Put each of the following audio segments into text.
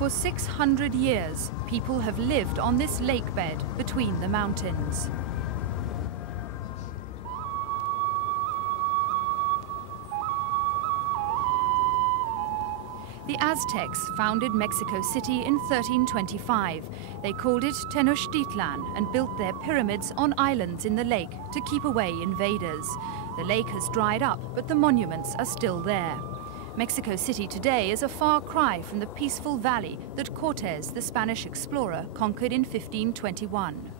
For 600 years, people have lived on this lake bed between the mountains. The Aztecs founded Mexico City in 1325. They called it Tenochtitlan and built their pyramids on islands in the lake to keep away invaders. The lake has dried up, but the monuments are still there. Mexico City today is a far cry from the peaceful valley that Cortés, the Spanish explorer, conquered in 1521.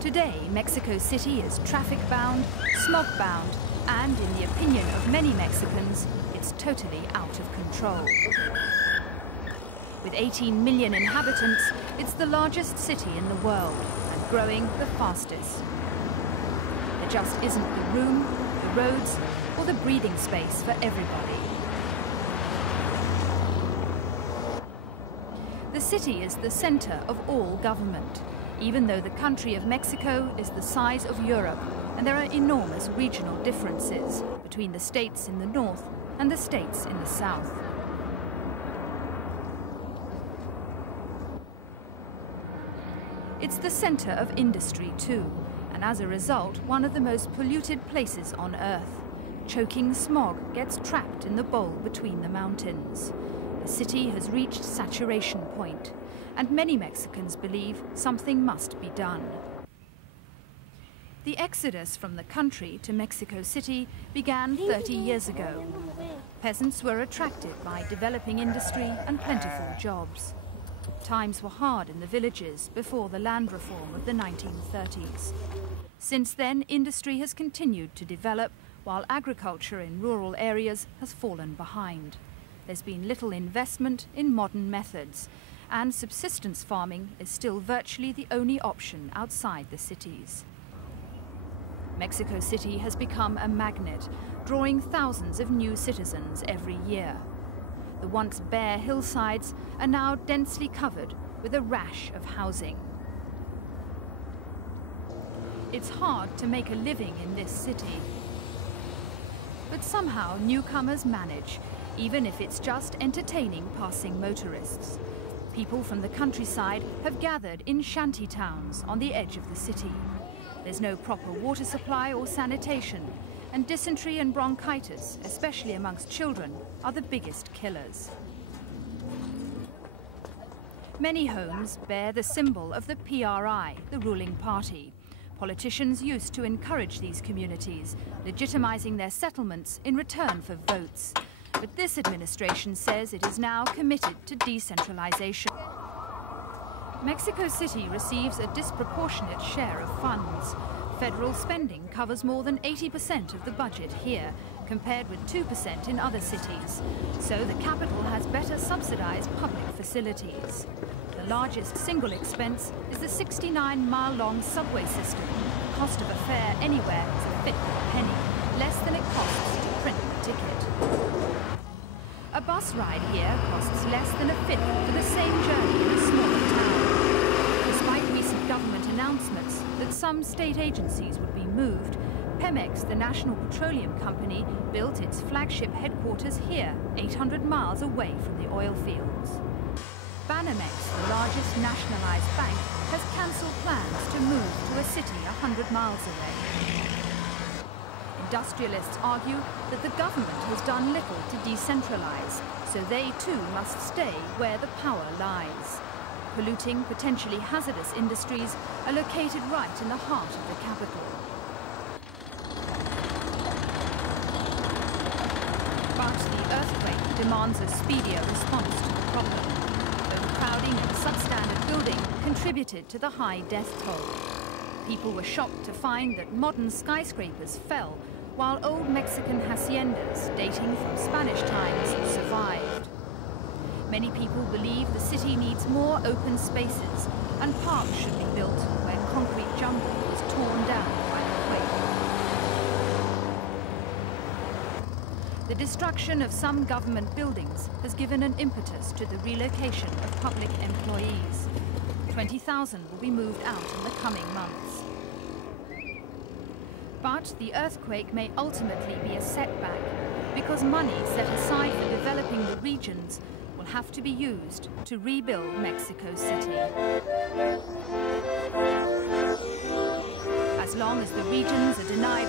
Today, Mexico City is traffic-bound, smog-bound, and in the opinion of many Mexicans, it's totally out of control. With 18 million inhabitants, it's the largest city in the world and growing the fastest. There just isn't the room, the roads, or the breathing space for everybody. The city is the center of all government, even though the country of Mexico is the size of Europe, and there are enormous regional differences between the states in the north and the states in the south. It's the center of industry too, and as a result, one of the most polluted places on Earth. Choking smog gets trapped in the bowl between the mountains. The city has reached saturation point, and many Mexicans believe something must be done. The exodus from the country to Mexico City began 30 years ago. Peasants were attracted by developing industry and plentiful jobs. Times were hard in the villages before the land reform of the 1930s. Since then, industry has continued to develop, while agriculture in rural areas has fallen behind. There's been little investment in modern methods, and subsistence farming is still virtually the only option outside the cities. Mexico City has become a magnet, drawing thousands of new citizens every year. The once bare hillsides are now densely covered with a rash of housing. It's hard to make a living in this city. But somehow newcomers manage, even if it's just entertaining passing motorists. People from the countryside have gathered in shanty towns on the edge of the city. There's no proper water supply or sanitation, and dysentery and bronchitis, especially amongst children, are the biggest killers. Many homes bear the symbol of the PRI, the ruling party. Politicians used to encourage these communities, legitimizing their settlements in return for votes. But this administration says it is now committed to decentralization. Mexico City receives a disproportionate share of funds. Federal spending covers more than 80% of the budget here, compared with 2% in other cities. So the capital has better subsidized public facilities. The largest single expense is the 69-mile-long subway system. The cost of a fare anywhere is a fit for a penny, less than it costs to print a ticket. A bus ride here costs less than a fifth for the same journey in a smaller town. Despite recent government announcements that some state agencies would be moved, Pemex, the National Petroleum Company, built its flagship headquarters here, 800 miles away from the oil fields. Banamex, the largest nationalized bank, has cancelled plans to move to a city 100 miles away. Industrialists argue that the government has done little to decentralize, so they too must stay where the power lies. Polluting, potentially hazardous industries are located right in the heart of the capital. But the earthquake demands a speedier response to the problem. Overcrowding and substandard building contributed to the high death toll. People were shocked to find that modern skyscrapers fell, while old Mexican haciendas dating from Spanish times survived. Many people believe the city needs more open spaces, and parks should be built where concrete jungle was torn down by the quake. The destruction of some government buildings has given an impetus to the relocation of public employees. 20,000 will be moved out in the coming months. But the earthquake may ultimately be a setback, because because money set aside for developing the regions will have to be used to rebuild Mexico City. As long as the regions are denied